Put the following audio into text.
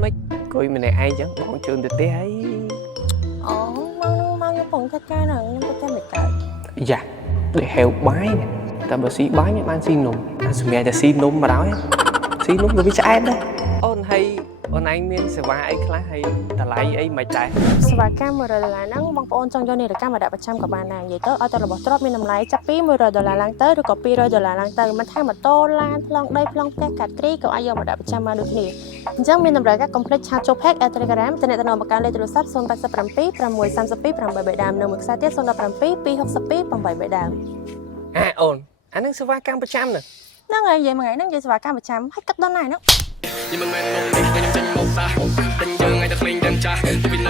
mấy coi mình này ai chẳng bọn trường được té ấy mau phòng cha cha nào nhưng cha mày cài dạ để heo bái nè ta bảo xí bái nhưng ăn xin nôm ăn sum yaจะxin nôm mà đói xin nôm rồi bị chạy đấy ôn hay ôn anh miên sẽ vài class hay ta lại ấy mà chạy สวัสดีค่ะ100 ដុល្លារហ្នឹងបងប្អូនចង់យកនាឡិកាមកដាក់ប្រចាំក៏បានដែរនិយាយទៅឲ្យតែរបស់ទ្រព្យមានតម្លៃចាប់ពី100 ដុល្លារឡើងទៅឬក៏200 ដុល្លារឡើងទៅមិនថាម៉ូតូឡានប្លង់ដីប្លង់ផ្ទះកាត់គ្រីក៏អាចយកមកដាក់ប្រចាំបានដូចគ្នាអញ្ចឹងមានតម្រូវការកុំភ្លេចឆាតចូល pack Telegram តំណតំណមកកាន់លេខទូរស័ព្ទ087 632 8ដើមនៅមួយខ្សែទៀត017 262 8ដើម à ôn anh đang sẽ vài camประจำnè ហ្នឹងហើយនិយាយមួយថ្ងៃហ្នឹងនិយាយសេវាកម្មប្រចាំឲ្យកាត់ដល់ណាហ្នឹង nhưng mà men một đi, nhưng chân một ta, tình dương ngay đặc linh đen cha, tôi bin